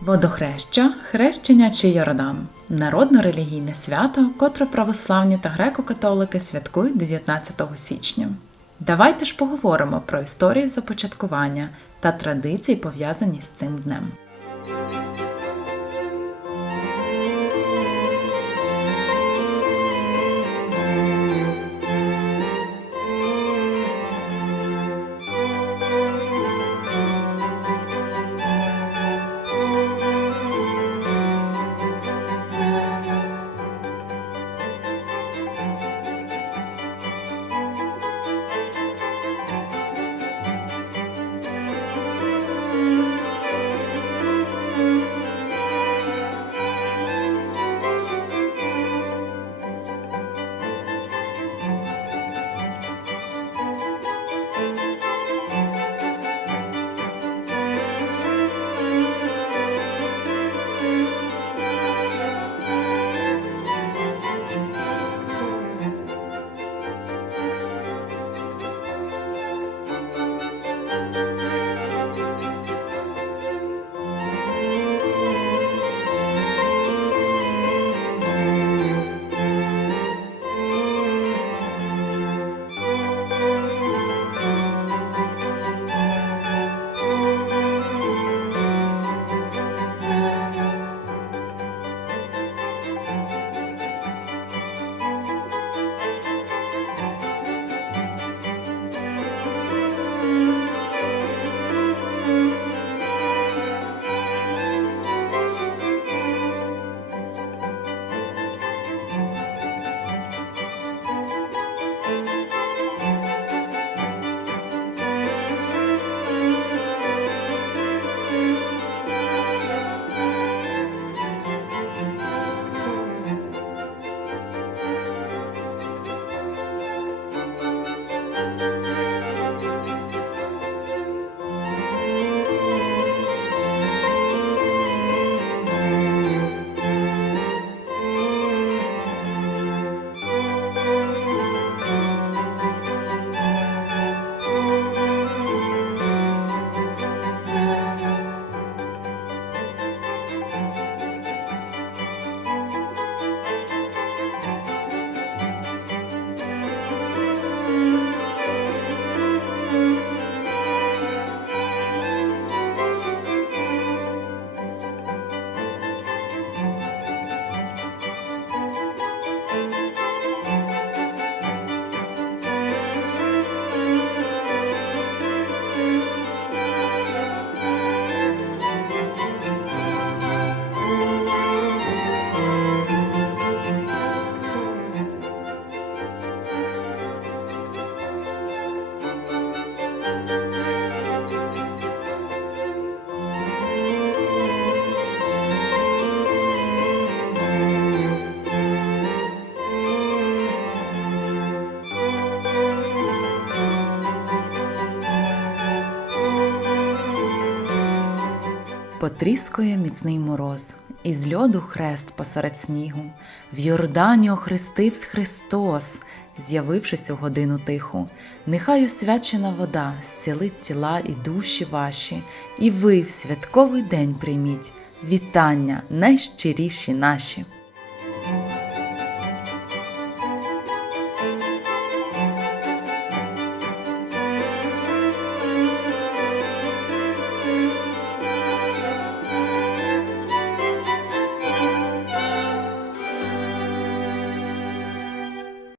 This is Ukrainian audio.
Водохреща, хрещення чи Йордан народно-релігійне свято, котре православні та греко-католики святкують 19 січня. Давайте ж поговоримо про історію започаткування та традиції, пов'язані з цим днем. Потріскує міцний мороз, і з льоду хрест посеред снігу, в Йордані охрестивсь Христос, з'явившись у годину тиху. Нехай освячена вода зцілить тіла і душі ваші, і ви в святковий день прийміть вітання найщиріші наші.